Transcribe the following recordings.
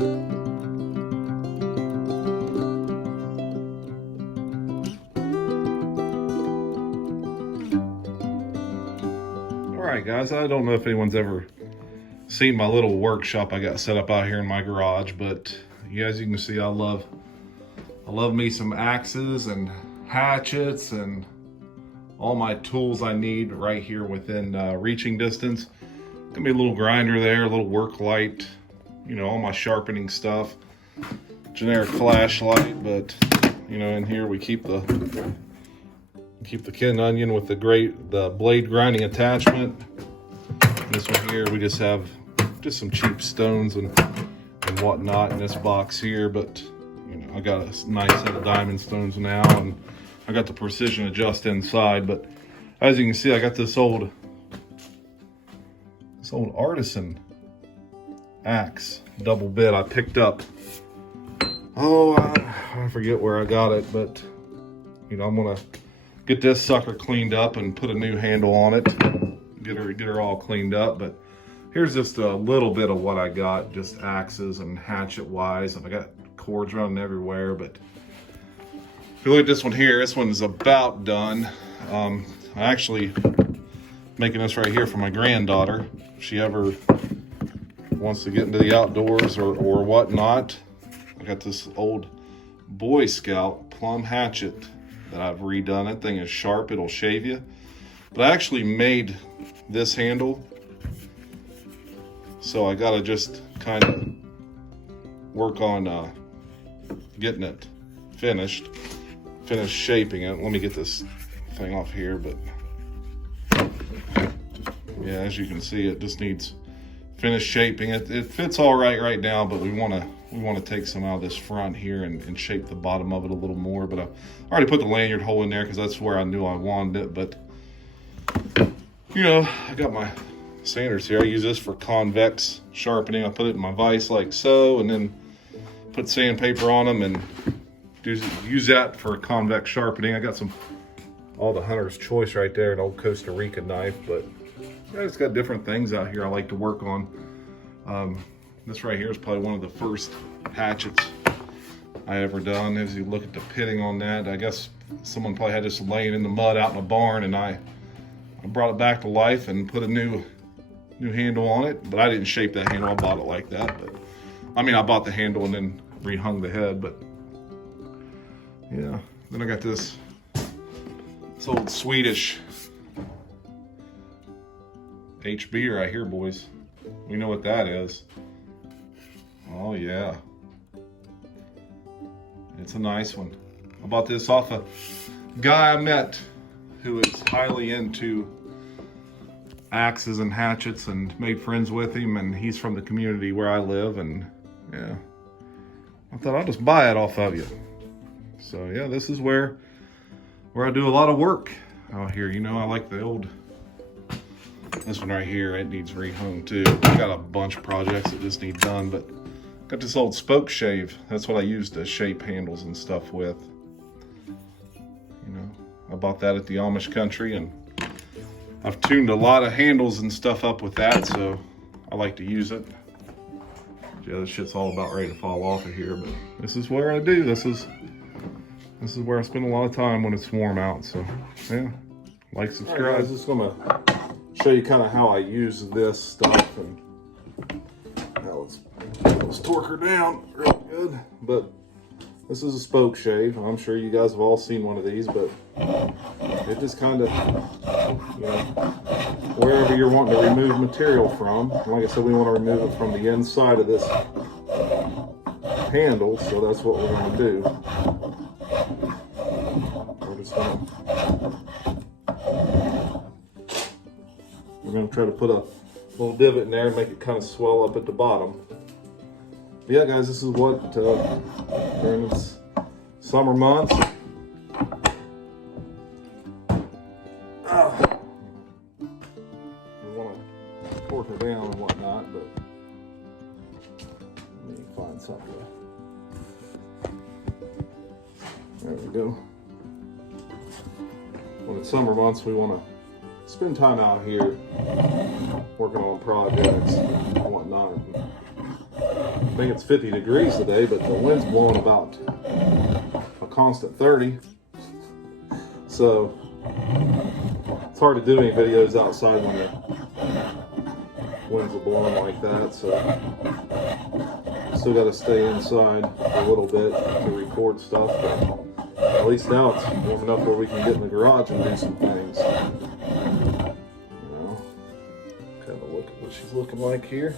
Alright guys, I don't know if anyone's ever seen my little workshop I got set up out here in my garage, but you guys, you can see I love me some axes and hatchets and all my tools I need right here within reaching distance. Gonna be a little grinder there, a little work light, you know, all my sharpening stuff, generic flashlight, but you know, in here we keep the kitten onion with the blade grinding attachment. And this one here, we just have some cheap stones and whatnot in this box here, but you know, I got a nice set of diamond stones now, and I got the precision adjust inside. But as you can see, I got this old artisan axe double bit I picked up. Oh, I forget where I got it, but you know, I'm gonna get this sucker cleaned up and put a new handle on it. Get her all cleaned up. But here's just a little bit of what I got, just axes and hatchet wise, and I got cords running everywhere. But if you look at this one here, this one's about done. I actually making this right here for my granddaughter. If she ever wants to get into the outdoors or whatnot, I got this old Boy Scout plumb hatchet that I've redone. That thing is sharp, it'll shave you. But I actually made this handle, so I gotta just kind of work on getting it finished shaping it. Let me get this thing off here, but yeah, as you can see, it just needs finished shaping. It fits all right now, but we want to take some out of this front here and shape the bottom of it a little more. But I already put the lanyard hole in there because that's where I knew I wanted it. But you know, I got my sanders here. I use this for convex sharpening. I put it in my vise like so, and then put sandpaper on them and use that for convex sharpening. I got all the Hunter's Choice right there, an old Costa Rica knife. But yeah, it's got different things out here I like to work on. This right here is probably one of the first hatchets I ever done. As you look at the pitting on that, I guess someone probably had this laying in the mud out in a barn, and I brought it back to life and put a new handle on it. But I didn't shape that handle, I bought it like that. But I mean, I bought the handle and then rehung the head. But yeah, then I got this old Swedish HB right here, boys. We know what that is. Oh yeah, it's a nice one. I bought this off a guy I met who is highly into axes and hatchets, and made friends with him, and he's from the community where I live, and yeah, I thought I'll just buy it off of you. So yeah, this is where I do a lot of work out here. You know, I like this one right here, it needs rehung too. I got a bunch of projects that just need done, but got this old spokeshave. That's what I use to shape handles and stuff with. You know, I bought that at the Amish country, and I've tuned a lot of handles and stuff up with that, so I like to use it. Yeah, this shit's all about ready to fall off of here, but this is where I do. This is where I spend a lot of time when it's warm out. So yeah, like, subscribe. All right, guys, just gonna show you kind of how I use this stuff, and now let's torque her down real good. But this is a spoke shave. I'm sure you guys have all seen one of these, but it just kind of, you know, wherever you're wanting to remove material from. Like I said, we want to remove it from the inside of this handle, so that's what we're going to do. We're going to try to put a little divot in there and make it kind of swell up at the bottom. But yeah, guys, this is what during this summer months, we want to torque her down and whatnot, but let me find something. There we go. When it's summer months, we want to spend time out here working on projects and whatnot. I think it's 50 degrees today, but the wind's blowing about a constant 30. So it's hard to do any videos outside when the winds are blowing like that. So still got to stay inside for a little bit to record stuff. But at least now it's warm enough where we can get in the garage and do some things. You know, kind of look at what she's looking like here.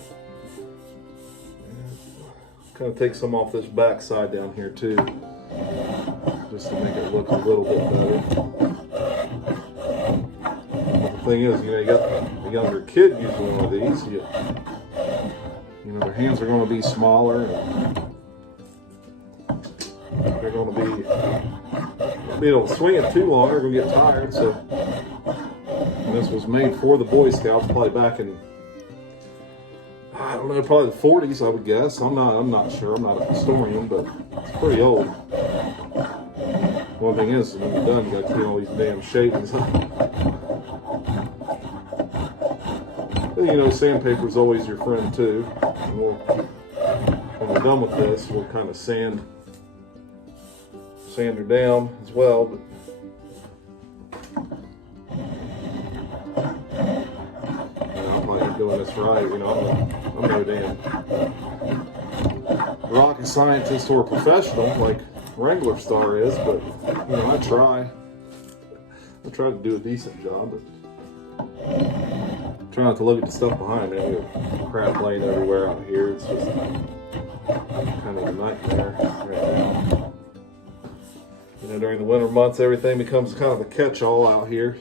Kind of take some off this back side down here too, just to make it look a little bit better. But the thing is, you know, you got a younger kid using one of these, you know, their hands are going to be smaller, and they're going to be able to swing it too long, they're going to get tired. So, and this was made for the Boy Scouts, probably back in, I don't know, probably the 40s, I would guess. I'm not sure. I'm not a historian, but it's pretty old. One thing is, when you're done, you got to clean all these damn shavings up. And, you know, sandpaper's always your friend too. And when we're done with this, we'll kind of sand her down as well. But doing this right, you know, I'm no damn rocket scientist or professional like Wrangler Star is, but you know, I try to do a decent job, but try not to look at the stuff behind me. I got crap laying everywhere out here. It's just kind of a nightmare right now. You know, during the winter months, everything becomes kind of a catch-all out here.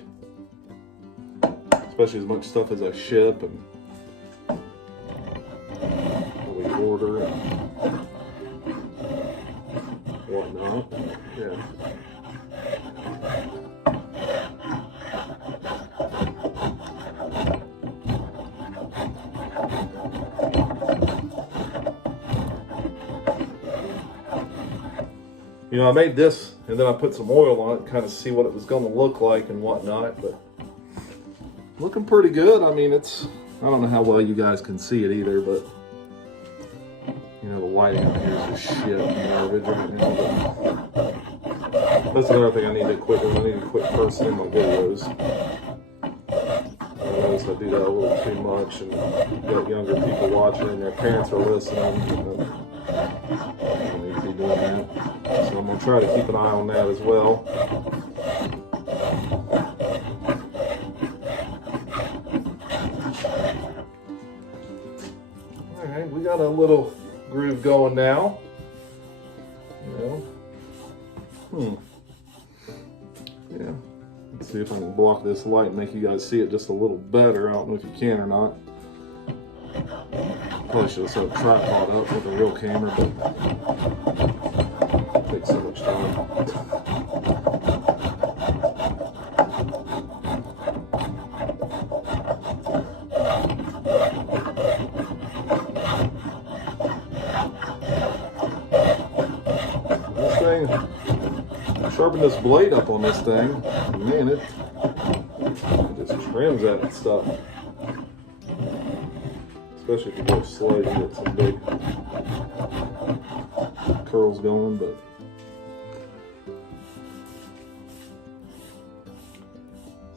Especially as much stuff as I ship and we order and whatnot. Yeah. You know, I made this and then I put some oil on it, kind of see what it was going to look like and whatnot, but looking pretty good. I mean, I don't know how well you guys can see it either, but you know, the lighting out here is just shit garbage right now. But that's another thing I need to quit doing. I need to quit cursing in my videos. I notice I do that a little too much, and you've got younger people watching and their parents are listening. I don't need to be doing that. So I'm going to try to keep an eye on that as well. Alright, we got a little groove going now. You know. Yeah. Let's see if I can block this light and make you guys see it just a little better. I don't know if you can or not. Probably should have set a tripod up with a real camera, but it takes so much time. This thing, sharpen this blade up on this thing, man, it just trims at it stuff. Especially if you go slow, you get some big curls going, but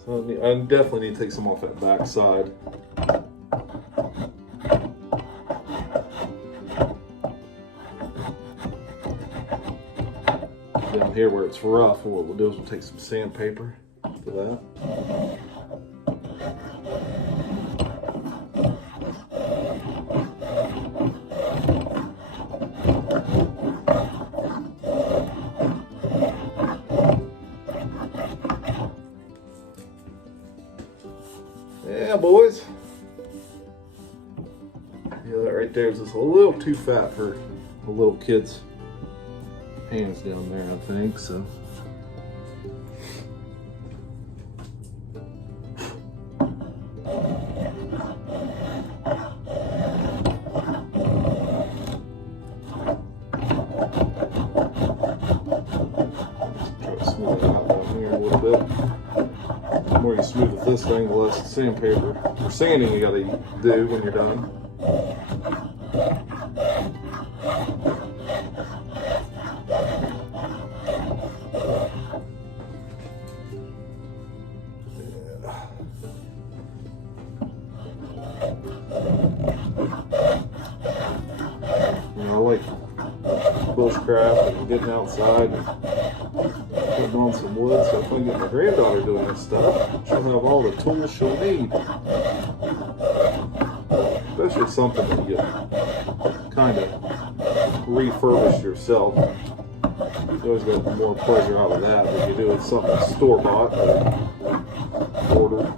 so I definitely need to take some off that back side. Down here where it's rough, what we'll do is we'll take some sandpaper to that. Yeah, boys. Yeah, that right there is just a little too fat for a little kid's hands down there, I think, so. Try to smooth it out down here a little bit. The more you smooth with this thing, the less sandpaper or sanding you gotta do when you're done. like bushcraft and getting outside and putting on some wood. So if I can get my granddaughter doing this stuff, she'll have all the tools she'll need. Especially something that you kind of refurbish yourself. You always get more pleasure out of that than you do with something store-bought or ordered.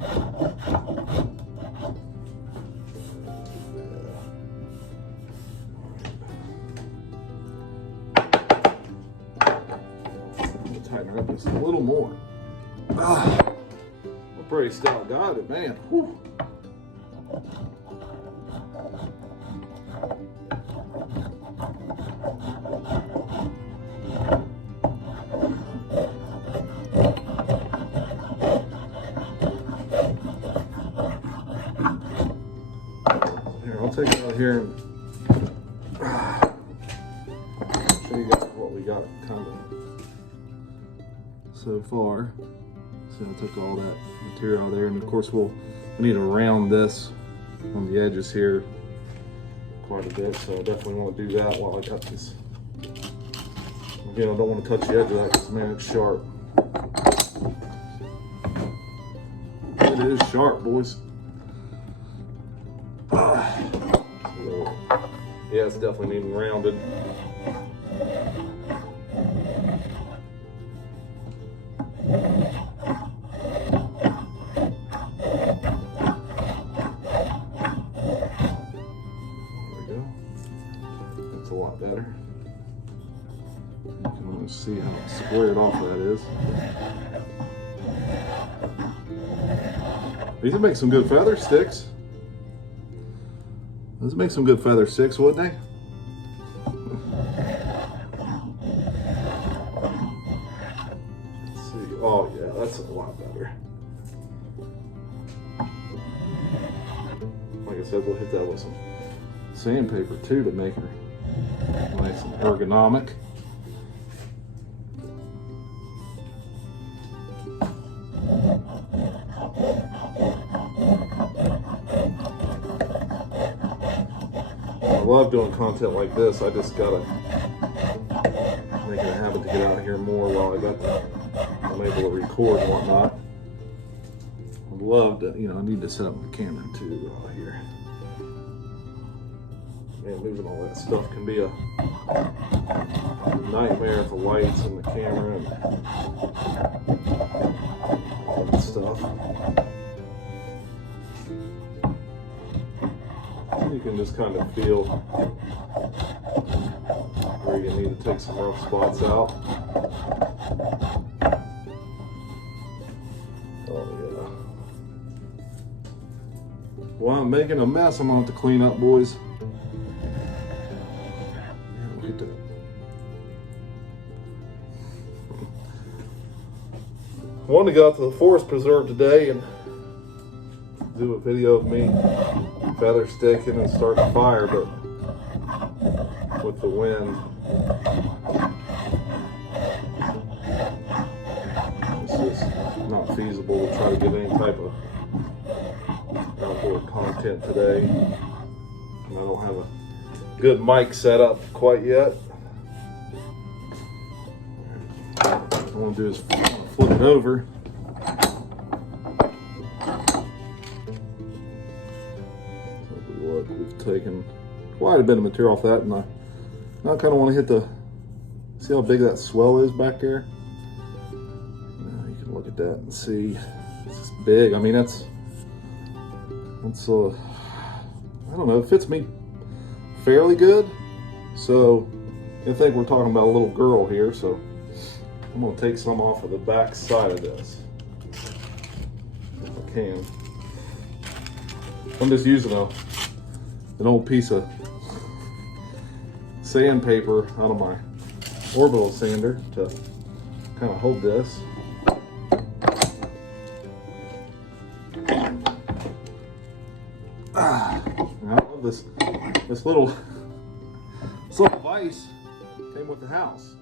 Tighten her up just a little more. I'm pretty stout got it, man. Whew. Here, I'll take it out here and show you guys what we got kind of so far. So I took all that material out there, and of course we need to round this on the edges here quite a bit, so I definitely want to do that while I got this. Again, I don't want to touch the edge of that because, man, it's sharp. It is sharp, boys. Yeah, it's definitely needing rounded. A lot better. You can almost see how squared off that is. These would make some good feather sticks. These would make some good feather sticks, wouldn't they? Let's see. Oh yeah, that's a lot better. Like I said, we'll hit that with some sandpaper too to make her nice and ergonomic. I love doing content like this. I just gotta make it a habit to get out here more while I'm able to record and whatnot. I'd love to, I need to set up my camera too out here. Man, moving all that stuff can be a nightmare with the lights and the camera and all that stuff. You can just kind of feel where you need to take some rough spots out. Oh yeah. Well, I'm making a mess. I'm gonna have to clean up, boys. I wanted to go out to the forest preserve today and do a video of me feather sticking and starting a fire, but with the wind, it's just not feasible to try to get any type of outdoor content today. And I don't have a good mic set up quite yet. What I want to do is flip it over. Look, we've taken quite a bit of material off that, and I now kind of want to hit the, see how big that swell is back there? You can look at that and see it's just big. I mean, that's I don't know, it fits me fairly good. So I think we're talking about a little girl here, so I'm going to take some off of the back side of this, if I can. I'm just using an old piece of sandpaper out of my orbital sander to kind of hold this. And I love this little vise came with the house.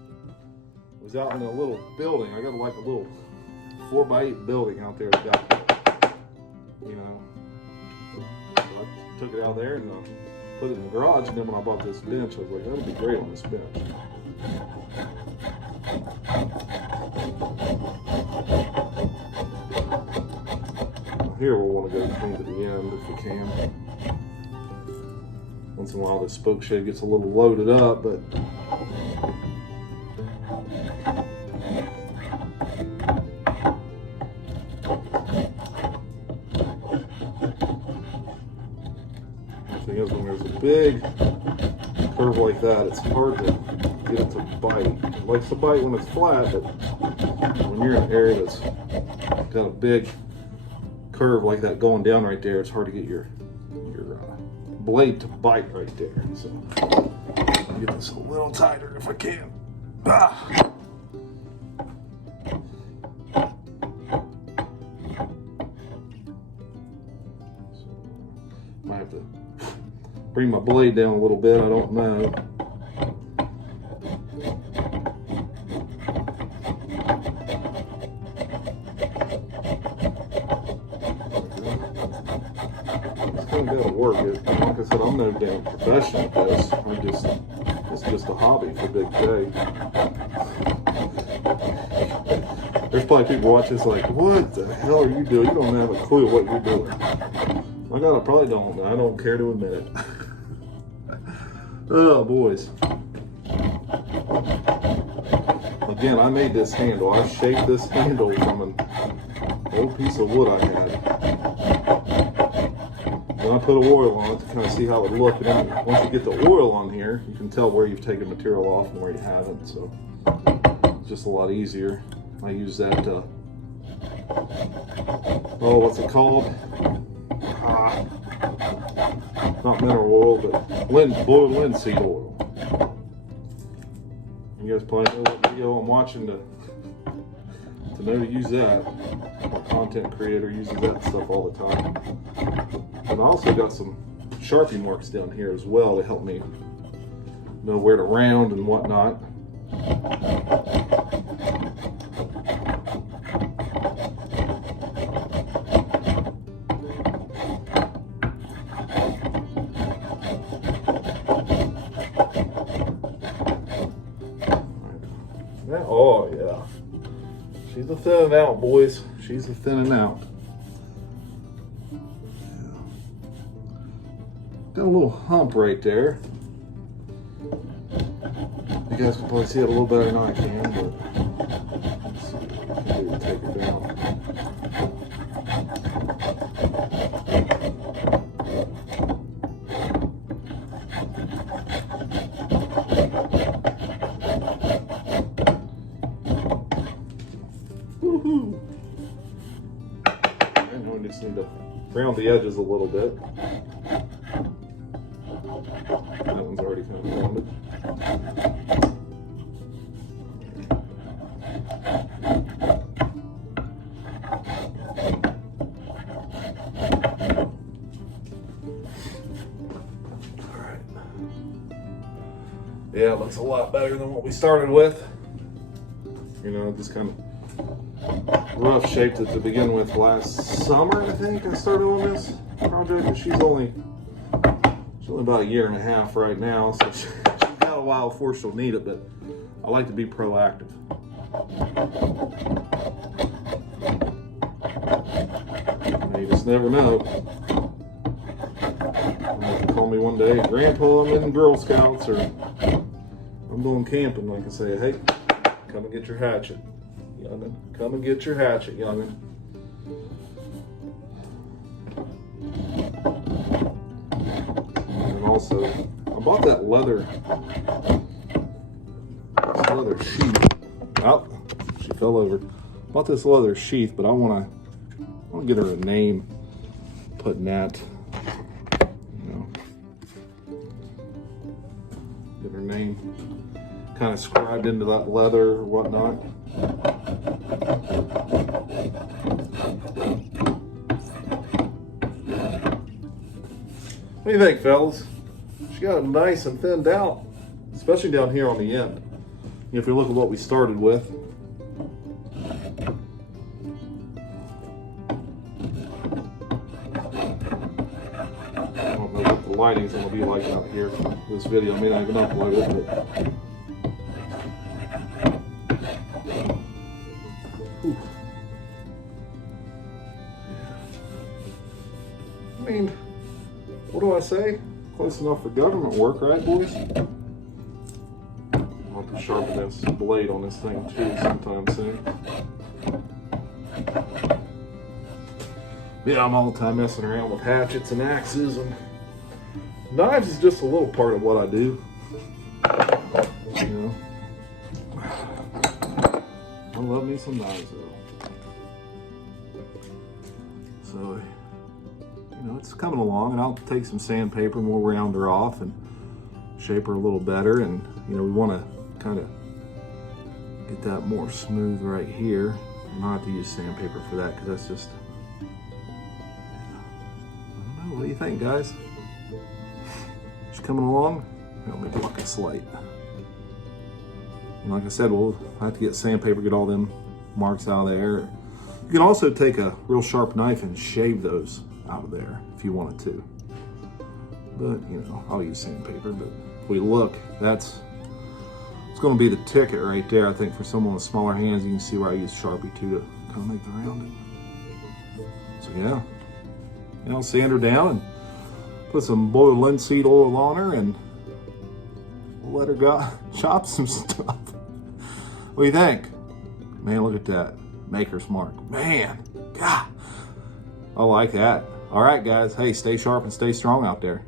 It was out in a little building. I got like a little 4x8 building out there. Got, so I took it out there and put it in the garage, and then when I bought this bench, I was like, that'll be great on this bench. Here we'll want to go clean to the end if we can. Once in a while, this spokeshave gets a little loaded up, but the thing is, when there's a big curve like that, it's hard to get it to bite. It likes to bite when it's flat, but when you're in an area that's got a big curve like that going down right there, it's hard to get your blade to bite right there. So I'll get this a little tighter if I can. Ah. So, might have to bring my blade down a little bit, I don't know. Gotta work it. Like I said, I'm no damn professional at this. It's just a hobby for Big J. There's probably people watching this like, what the hell are you doing? You don't have a clue what you're doing. My God, I probably don't. I don't care to admit it. Oh, boys. Again, I made this handle. I shaped this handle from an old piece of wood I had. And I put oil on it to kind of see how it would look. And then once you get the oil on here, you can tell where you've taken material off and where you haven't. So it's just a lot easier. I use that, oh, what's it called? Not mineral oil, but boiled linseed oil. You guys probably know what video I'm watching to know to use that. My content creator uses that stuff all the time. And I also got some Sharpie marks down here as well to help me know where to round and whatnot. Oh yeah, she's a thinning out, boys. She's a thinning out. Got a little hump right there. You guys can probably see it a little better than I can, but let's see what I can do to take her down. Woohoo! I know we just need to round the edges a little bit. That one's already kind of rounded. Alright. Yeah, it looks a lot better than what we started with. You know, just kind of rough shaped it to begin with last summer, I think I started on this project, and she's only about a year and a half right now, so she's got a while before she'll need it, but I like to be proactive. And you just never know. You can call me one day, Grandpa, I'm in Girl Scouts, or I'm going camping. I can say, hey, come and get your hatchet, youngin'. Come and get your hatchet, youngin'. Also, I bought that leather sheath. Oh, she fell over. Bought this leather sheath, but I want to get her a name. Putting that, you know, get her name kind of scribed into that leather or whatnot. What do you think, fellas? She got it nice and thinned out, especially down here on the end. If you look at what we started with. I don't know what the lighting's gonna be like out here for this video. I may not even upload it, but whew. I mean, what do I say? Close enough for government work, right, boys? I'll have to sharpen this blade on this thing too sometime soon. Yeah, I'm all the time messing around with hatchets and axes, and knives is just a little part of what I do. You know, I love me some knives though. So, you know, it's coming along, and I'll take some sandpaper and we'll round her off and shape her a little better. And you know, we want to kind of get that more smooth right here. I'm not have to use sandpaper for that because that's just, I don't know, what do you think, guys? She's coming along? Let me block a slate. And like I said, we'll have to get sandpaper, get all them marks out of there. You can also take a real sharp knife and shave those out of there if you wanted to. But, you know, I'll use sandpaper. But if we look, it's going to be the ticket right there. I think for someone with smaller hands, you can see where I use Sharpie too to kind of make the rounding. So yeah, I'll sand her down and put some boiled linseed oil on her, and we'll let her go chop some stuff. What do you think? Man, look at that. Maker's mark. Man, God, I like that. All right, guys. Hey, stay sharp and stay strong out there.